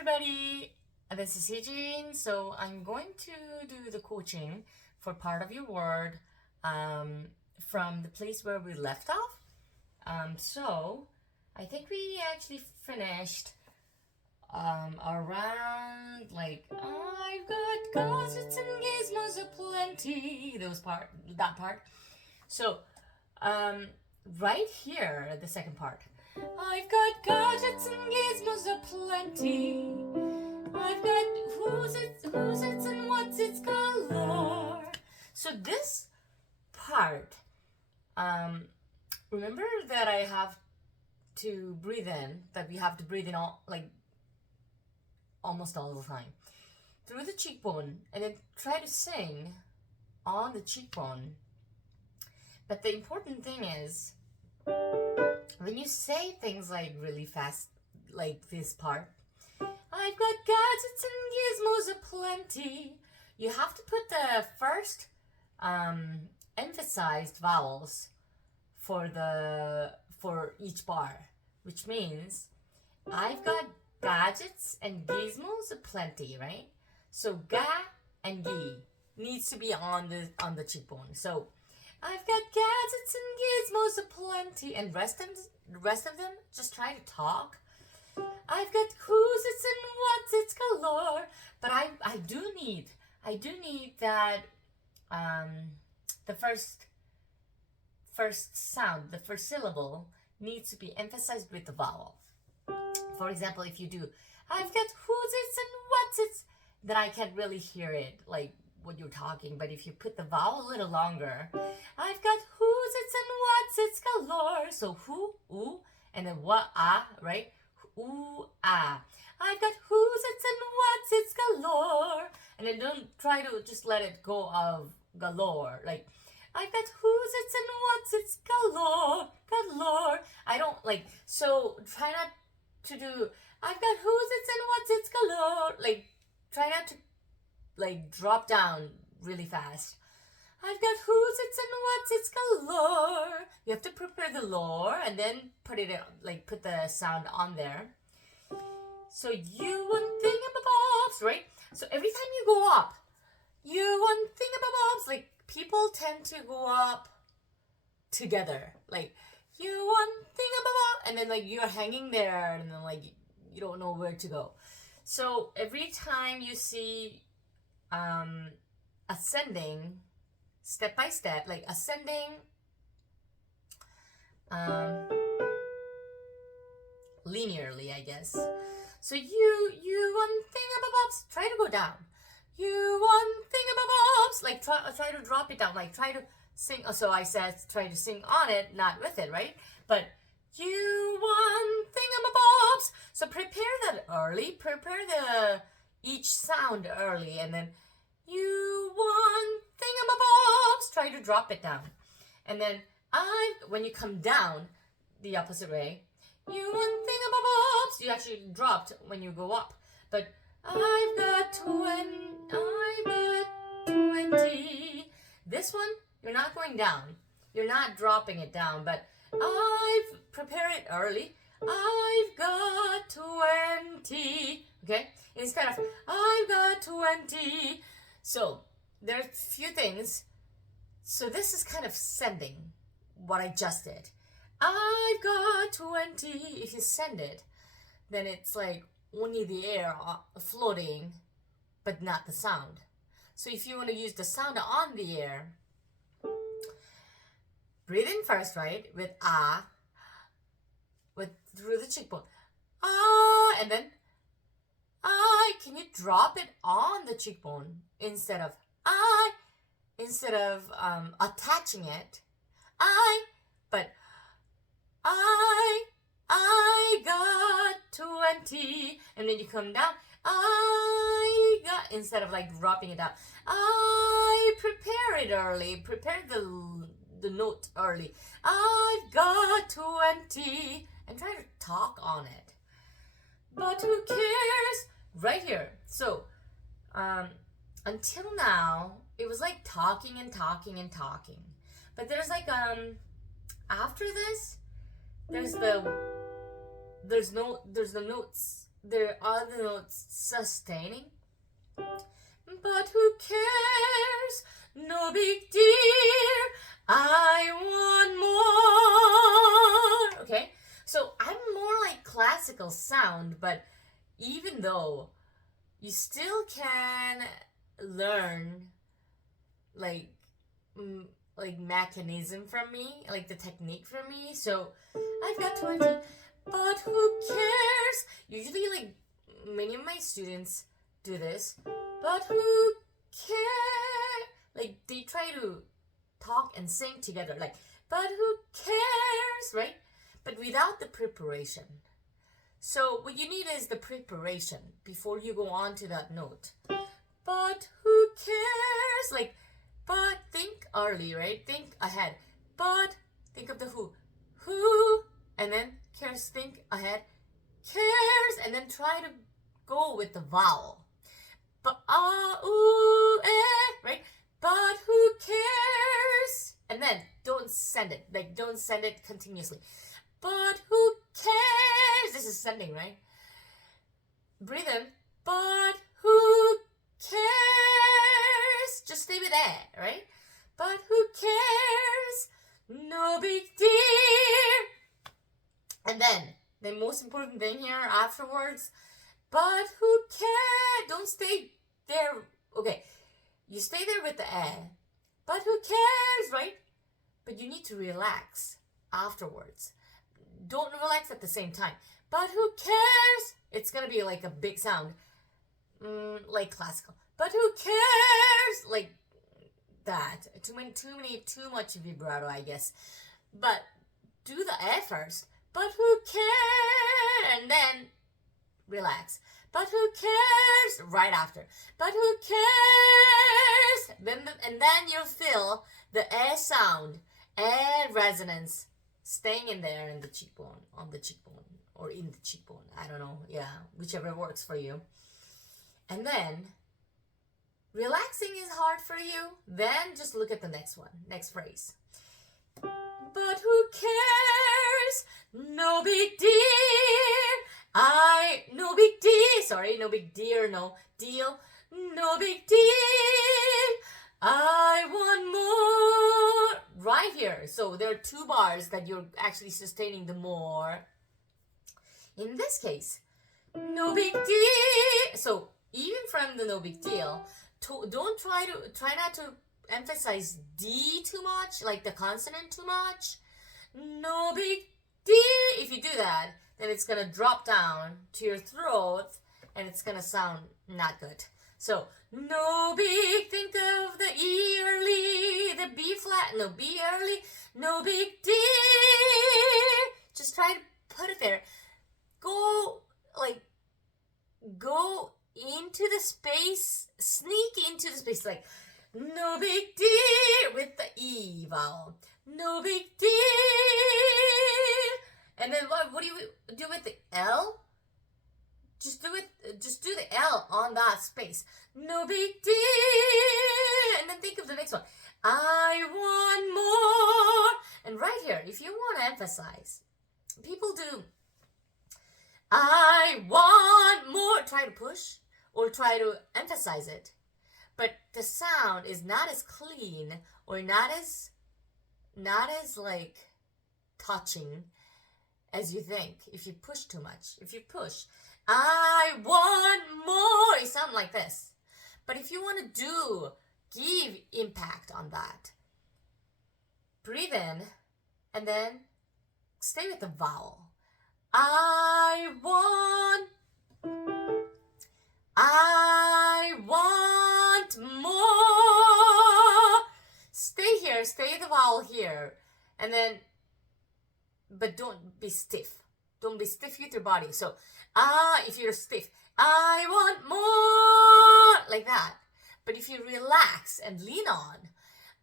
everybody, this is Hijin. So I'm going to do the coaching for part of your word from the place where we left off. So I think we actually finished around like I've got gadgets and gizmos aplenty. That part. So right here, the second part. I've got gadgets and gizmos aplenty. I've got who's it and what's its galore. So this part, remember that I have to breathe in, that we have to breathe in almost all the time through the cheekbone, and then try to sing on the cheekbone. But the important thing is, when you say things like really fast, like this part, I've got gadgets and gizmos aplenty, you have to put the first emphasized vowels for each bar, which means I've got gadgets and gizmos aplenty, right? So ga and gi needs to be on the cheekbone. So I've got gadgets and gizmos aplenty, and rest of them just try to talk. I've got who's it's and what's its galore, but I do need that the first sound, the first syllable needs to be emphasized with the vowel. For example, if you do I've got who's it's and what's its, then I can't really hear it like what you're talking. But if you put the vowel a little longer, I've got who's it's and what's its galore. So who, ooh, and then what, ah, right? Ooh, ah. I've got who's it's and what's its galore. And then don't try to just let it go of galore. Like, I've got who's it's and what's its galore. I don't like, so try not to do, I've got who's it's and what's its galore. Like, try not to like drop down really fast. I've got who's it's and what's its galore. You have to prepare the lore and then put the sound on there. So you want thingamabobs, right? So every time you go up, you want thingamabobs. Like people tend to go up together. Like you want thingamabob, and then like you're hanging there, and then like you don't know where to go. So every time you see ascending step by step, like ascending linearly, I guess. So you want thingamabobs, try to go down. You want thingamabobs, like try to drop it down, like try to sing. Oh, so I said try to sing on it, not with it, right? But you want thingamabobs. So prepare that early. Prepare each sound early, and then you want thingamabobs. Try to drop it down, and then when you come down the opposite way, you want thingamabobs. You actually dropped when you go up, but I've got 20. This one, you're not going down. You're not dropping it down, but I've prepared it early. I've got 20. Okay? Instead of I've got 20. So there are a few things. So this is kind of sending what I just did. I've got 20. If you send it, then it's like only the air floating, but not the sound. So if you want to use the sound on the air, breathe in first, right? With ah, through the cheekbone. Ah, and then I. Can you drop it on the cheekbone instead of I? Instead of attaching it, but I got 20, and then you come down. I got, instead of like dropping it down, I prepare it early. Prepare the note early. I've got 20, and try to talk on it. But who cares? Right here. So, until now, it was like talking and talking and talking. But there's like after this, there's the notes there are the notes sustaining. But who cares? No big deal. I want more. Okay, so I'm more like classical sound, but even though you still can learn like mechanism from me, like the technique from me. So I've got 20, but who cares? Usually, like many of my students do this, but who cares? Like they try to talk and sing together, like, but who cares, right? But without the preparation. So what you need is the preparation before you go on to that note. But who cares? Like, but think early, right? Think ahead. But think of the who. Who, and then cares, think ahead. Cares, and then try to go with the vowel. But, right? But who cares? And then don't send it. Like, don't send it continuously. But who cares? This is sending, right? Breathe in. But who cares? Just stay with that, right? But who cares? No big deal. And then, the most important thing here afterwards, but who cares? Don't stay there. Okay, you stay there with the air. But who cares, right? But you need to relax afterwards. Don't relax at the same time. But who cares? It's gonna be like a big sound, like classical. But who cares? Like that. Too much vibrato, I guess. But do the A first. But who cares? And then relax. But who cares? Right after. But who cares? And then you'll feel the A sound, A resonance staying in there in the cheekbone, on the cheekbone, or in the cheekbone. I don't know. Yeah, whichever works for you. And then, relaxing is hard for you. Then just look at the next one, next phrase. But who cares? No big deal. No big deal. Sorry, no big deal, no deal. No big deal. I want more. Right here. So there are 2 bars that you're actually sustaining the more. In this case, no big deal. So even from the no big deal, try not to emphasize D too much, like the consonant too much. No big deal. If you do that, then it's gonna drop down to your throat and it's gonna sound not good. So no big, think of the E early, the B flat, no B early, no big deal. Just try to put it there. Go into the space, sneak into the space, like no big deal with the E vowel. No big deal. And then what do you do with the L? Just do the L on that space. No big deal. And then think of the next one. I want more. And right here, if you want to emphasize, people do I want more. Try to push or try to emphasize it. But the sound is not as clean or not as like touching as you think if you push too much. If you push, I want more, it sounds like this. But if you want to give impact on that, breathe in and then stay with the vowel. I want more. Stay here, stay the vowel here. And then, but don't be stiff. Don't be stiff with your body. So, if you're stiff, I want more, like that. But if you relax and lean on,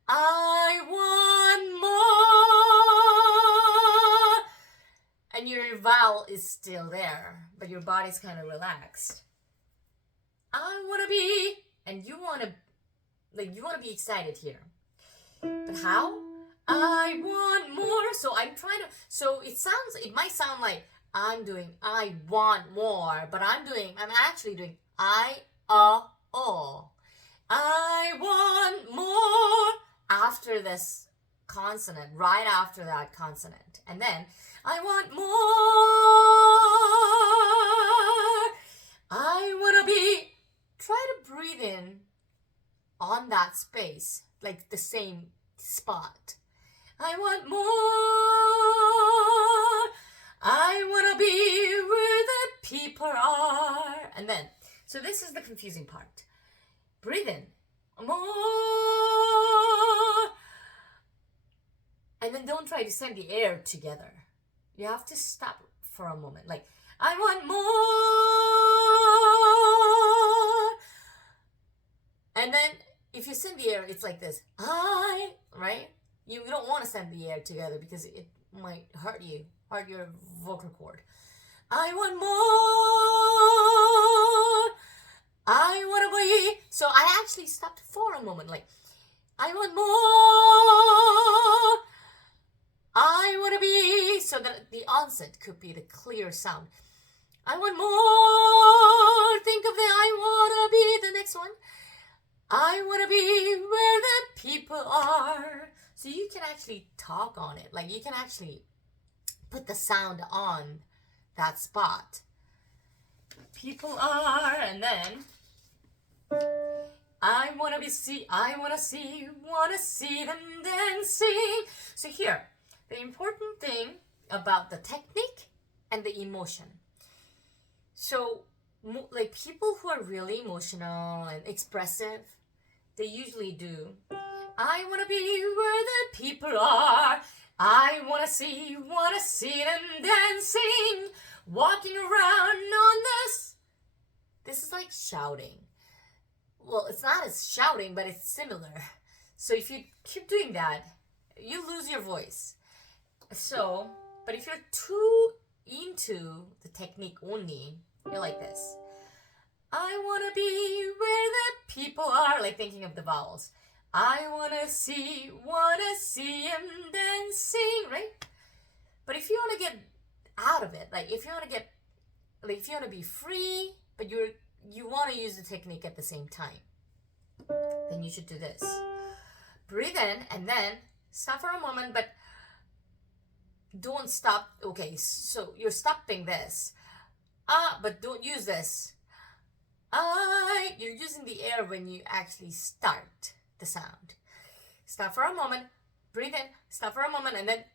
I want more, and your vowel is still there, but your body's kind of relaxed. I want to be, and you want to be excited here. But how? I want more. So I'm trying to, so it might sound like, I'm doing I want more, but I'm actually doing o. I want more after this consonant, right after that consonant. And then I want more. I want to be. Try to breathe in on that space, like the same spot. I want more. I want to be where the people are. And then, so this is the confusing part. Breathe in. More. And then don't try to send the air together. You have to stop for a moment. Like, I want more. And then if you send the air, it's like this. Right? You don't want to send the air together because it might hurt your vocal cord. I want more. I want to be. So I actually stopped for a moment. Like, I want more. I want to be. So that the onset could be the clear sound. I want more. Think of the I want to be, the next one. I want to be where the people are. So you can actually talk on it. Like, you can actually put the sound on that spot. People are, and then I want to see them dancing. So here, the important thing about the technique and the emotion. So, like, people who are really emotional and expressive, they usually do. I want to be where the people are. I want to see them dancing, walking around on this. This is like shouting. Well, it's not as shouting, but it's similar. So if you keep doing that, you lose your voice. So, but if you're too into the technique only, you're like this. I want to be where the people are, like thinking of the vowels. I want to see him dancing, right? But if you want to get out of it, like if you want to be free, but you want to use the technique at the same time, then you should do this. Breathe in and then stop for a moment, but don't stop. Okay, so you're stopping this. But don't use this. You're using the air when you actually start the sound. Stop for a moment, breathe in, stop for a moment, and then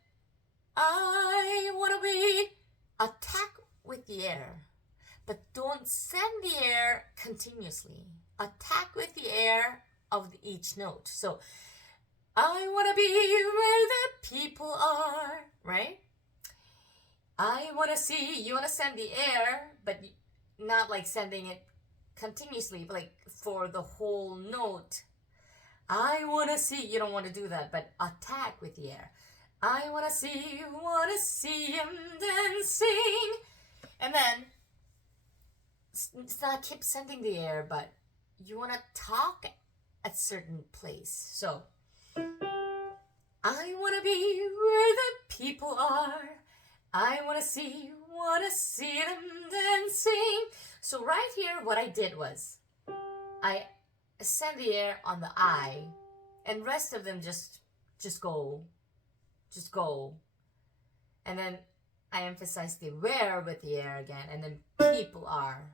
I want to be. Attack with the air, but don't send the air continuously. Attack with the air of each note. So I want to be where the people are, right? I want to see, you want to send the air, but not like sending it continuously, but like for the whole note. I want to see, you don't want to do that, but attack with the air. I want to see him dancing. And then, it's not keep sending the air, but you want to talk at certain place. So, I want to be where the people are. I want to see them dancing. So right here, what I did was, I send the air on the I, and rest of them just go. And then I emphasize the where with the air again, and then people are.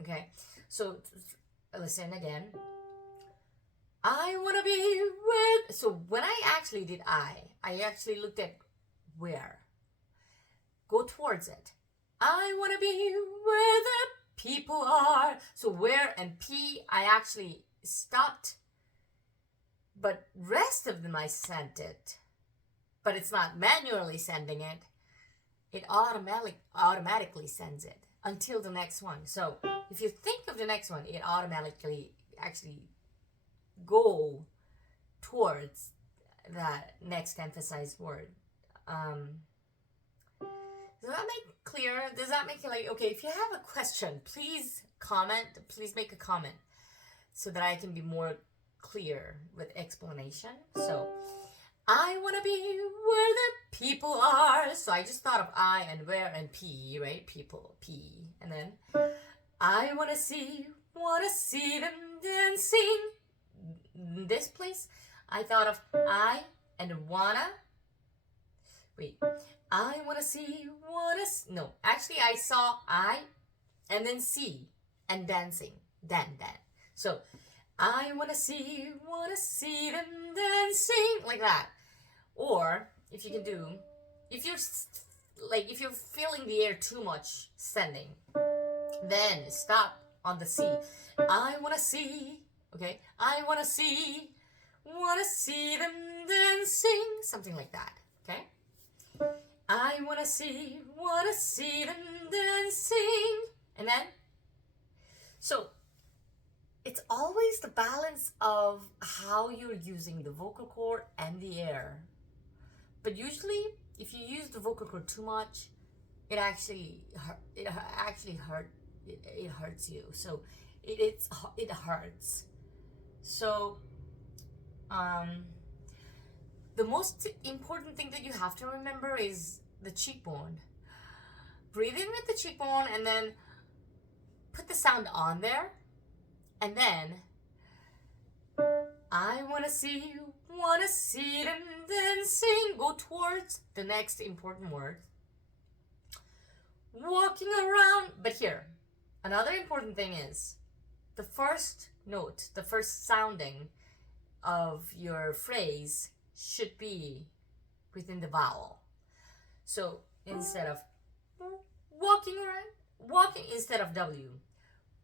Okay, so listen again. I want to be with. So when I actually did I actually looked at where. Go towards it. I want to be where the people are. So where and P, I actually stopped. But rest of them I sent it. But it's not manually sending it. It automatically sends it until the next one. So if you think of the next one, it automatically actually go towards that next emphasized word. Does that make clear? Does that make it like, okay, if you have a question, please comment. Please make a comment so that I can be more clear with explanation. So, I want to be where the people are. So I just thought of I and where and P, right? People, P. And then I want to see them dancing. This place, I thought of I and wanna. Wait, I want to see, no. Actually, I saw I and then see and dancing. Then. So I want to see them dancing. Like that. Or if you can do, if you're feeling the air too much standing, then stop on the C. I want to see, okay? I want to see them dancing. Something like that, okay? I want to see them dancing. And then, so it's always the balance of how you're using the vocal cord and the air. But usually, if you use the vocal cord too much, it hurts you. So it hurts. So the most important thing that you have to remember is the cheekbone. Breathe in with the cheekbone and then put the sound on there. And then I want to see them dancing. Go towards the next important word. Walking around. But here, another important thing is the first note, the first sounding of your phrase should be within the vowel. So instead of walking instead of W.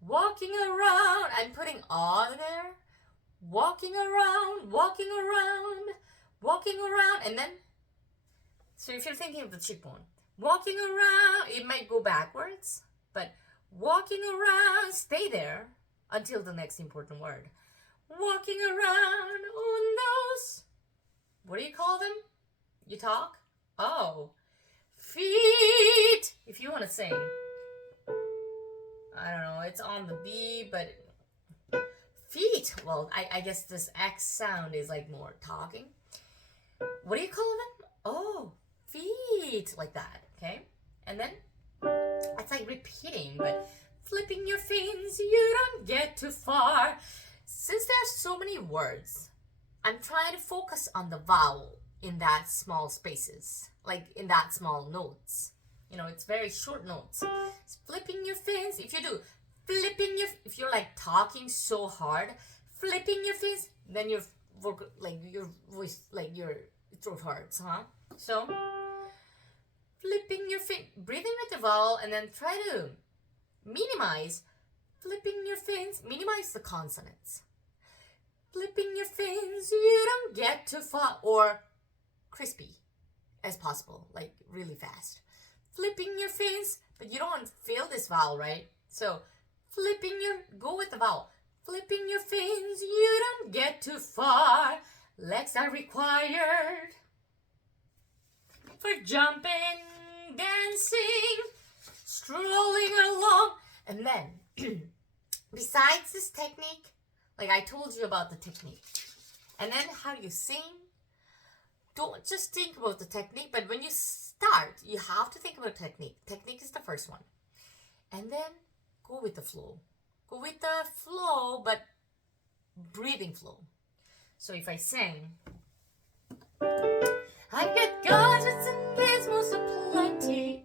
Walking around, I'm putting all there. Walking around, and then, so if you're thinking of the cheekbone, walking around, it might go backwards, but walking around, stay there until the next important word. Walking around, those, what do you call them? You talk? Oh, feet, if you want to sing. I don't know, it's on the B, but feet. Well, I guess this X sound is like more talking. What do you call them? Oh, feet, like that, okay? And then it's like repeating, but flipping your fins, you don't get too far. Since there are so many words, I'm trying to focus on the vowel in that small spaces, like in that small notes. You know, it's very short notes. It's flipping your fins. If you do if you're like talking so hard, flipping your fins, then your vocal, like your voice, like your throat hurts, huh? So flipping your fins, breathing with the vowel, and then try to minimize flipping your fins. Minimize the consonants. Flipping your fins, you don't get too far, or crispy as possible, like really fast. Flipping your fins, but you don't feel this vowel, right? So go with the vowel. Flipping your fins, you don't get too far. Legs are required for jumping, dancing, strolling along. And then, besides this technique, like I told you about the technique, and then how you sing, don't just think about the technique, but when you start, you have to think about technique. Technique is the first one. And then go with the flow. Go with the flow, but breathing flow. So if I sing, I've got gadgets and gizmos aplenty,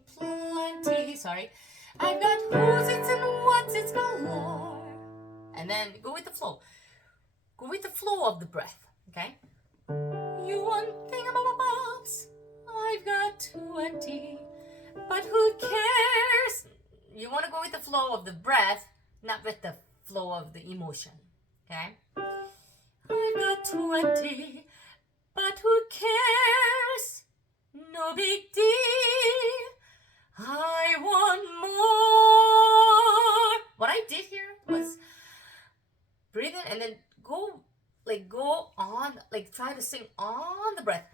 sorry. I've got who's it's and what's it's galore. And then go with the flow. Go with the flow of the breath, okay? You want thingamabobs, I've got 20, but who cares? You want to go with the flow of the breath, not with the flow of the emotion, okay? I've got 20, but who cares? No big deal. I want more. What I did here was breathe in and then go on, like try to sing on the breath.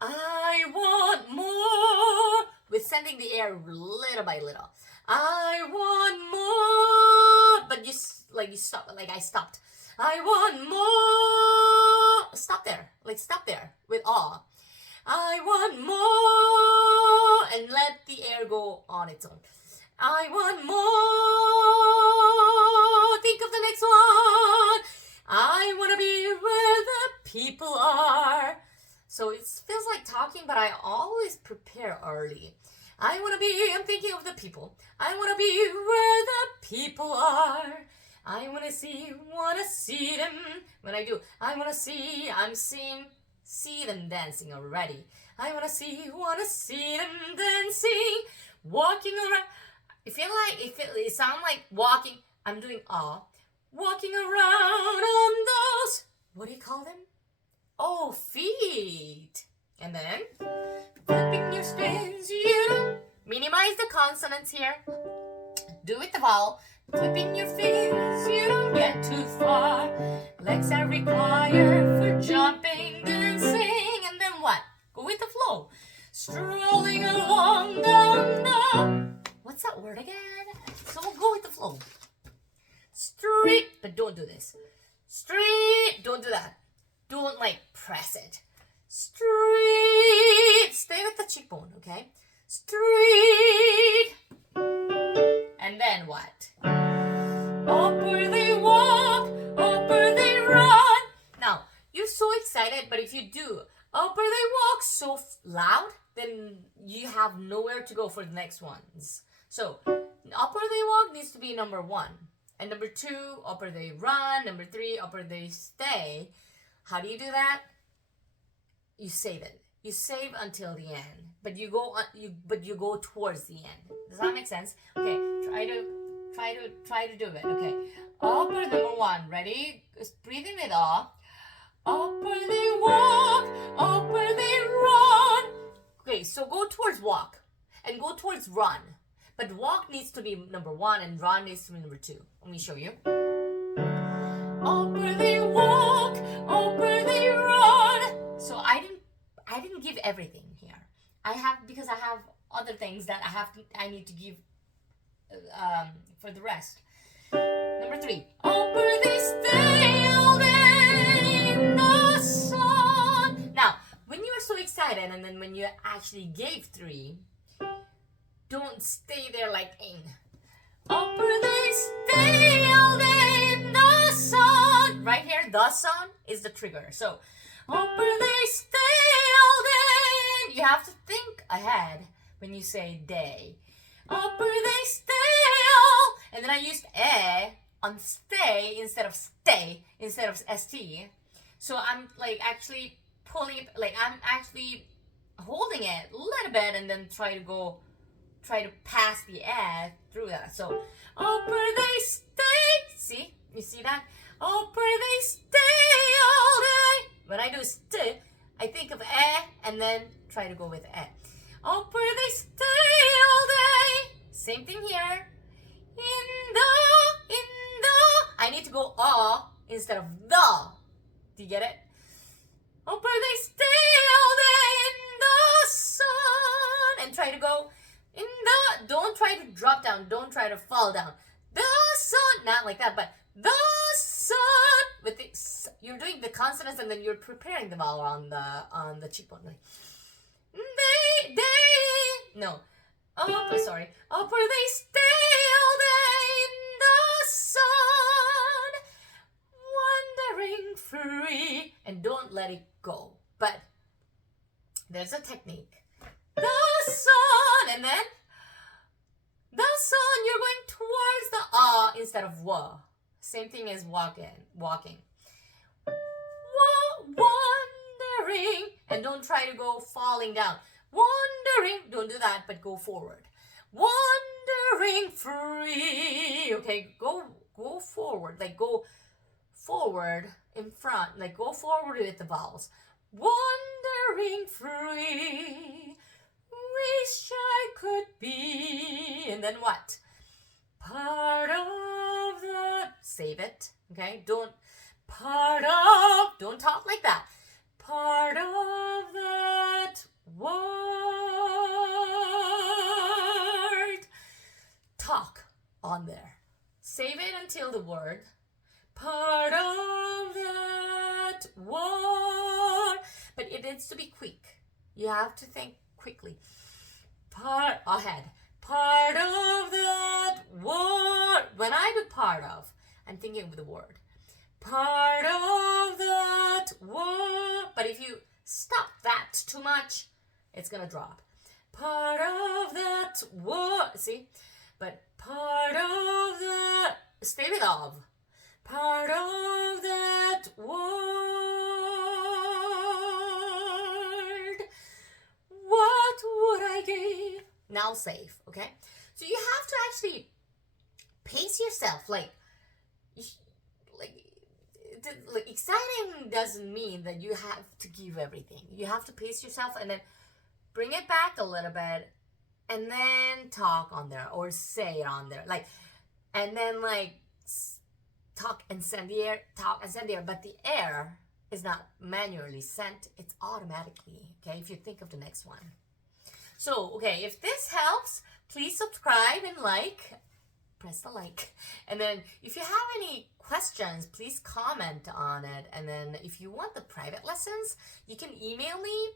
I want more, with sending the air little by little. I want more, but you stop, like I stopped. I want more. stop there. Like stop there with awe. I want more, and let the air go on its own. I want more. Think of the next one. I want to be where the people are. So it feels like talking, but I always prepare early. I'm thinking of the people. I want to be where the people are. I want to see them. When I do, see them dancing already. I want to see them dancing, walking around. It sounds like walking. I'm doing walking around on those, what do you call them? Oh, feet. And then, flipping your spins, minimize the consonants here. Do with the vowel. Flipping your fins, you don't get too far. Legs are required for jumping, dancing, and then what? Go with the flow. Strolling along down the... What's that word again? So we'll go with the flow. Street, but don't do this. Street, don't do that. Don't like press it. Street, stay with the cheekbone, okay? Street. And then what? Upper they walk, upper they run. Now, you're so excited, but if you do upper they walk so loud, then you have nowhere to go for the next ones. So, upper they walk needs to be number 1. And number 2, upper they run. Number 3, upper they stay. How do you do that? You save it. You save until the end, but you go towards the end. Does that make sense? Okay, try to do it. Okay, upper number 1. Ready? Just breathe in with awe. Upper they walk, upper they run. Okay, so go towards walk and go towards run, but walk needs to be number 1 and run needs to be number 2. Let me show you. Upper they walk, upper they run. So I didn't give everything here. Because I have other things that I need to give for the rest. Number 3. Upper they stay all day in the sun. Now, when you are so excited and then when you actually gave 3, don't stay there like in. Upper they stay all day in the sun. Right here, the sun is the trigger. So, upper they stay all day. You have to think ahead when you say day. Upper they stay all. And then I used on stay instead of stay, instead of st. So I'm like actually pulling it, like I'm actually holding it a little bit and then try to pass the through that. So upper they stay. See? You see that? Upper they stay all day. When I do st, I think of and then try to go with Upper they stay all day. Same thing here. In the. I need to go instead of the. Do you get it? Upper they stay all day in the sun. And try to go in the. Don't try to drop down. Don't try to fall down. The sun. Not like that, but the sun. With the, you're doing the consonants and then you're preparing the vowel on the cheekbone. Like, no. Sorry. Upper they stay all day in the sun, wandering free, and don't let it go. But there's a technique. The sun, and then the sun. You're going towards the instead of wa. Same thing as walking. Wandering, and don't try to go falling down. Wandering, don't do that, but go forward. Wandering free. Okay, go forward, like go forward in front, like go forward with the vowels. Wandering free. Wish I could be. And then what? Part of the. Save it. Okay, don't talk like that. Part of that word. Talk on there. Save it until the word. part of that war. But it needs to be quick. You have to think quickly. Part of that war. When I do part of, I'm thinking of the word. Part of that war. But if you stop that too much, it's gonna drop. Part of that war. See? But part of that. Stay with of. Part of that word. What would I give? Now safe, okay? So you have to actually pace yourself. Like exciting doesn't mean that you have to give everything. You have to pace yourself and then bring it back a little bit and then talk on there or say it on there. And then talk and send the air, but the air is not manually sent, it's automatically, okay, if you think of the next one. So, okay, if this helps, please subscribe and press the like. And then if you have any questions, please comment on it. And then if you want the private lessons, you can email me,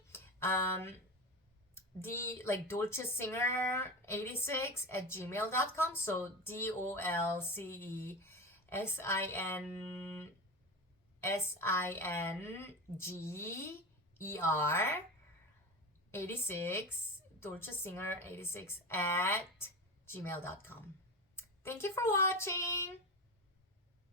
dolcesinger86@gmail.com. So DolceSinger86 dolcesinger86 at gmail.com. Thank you for watching.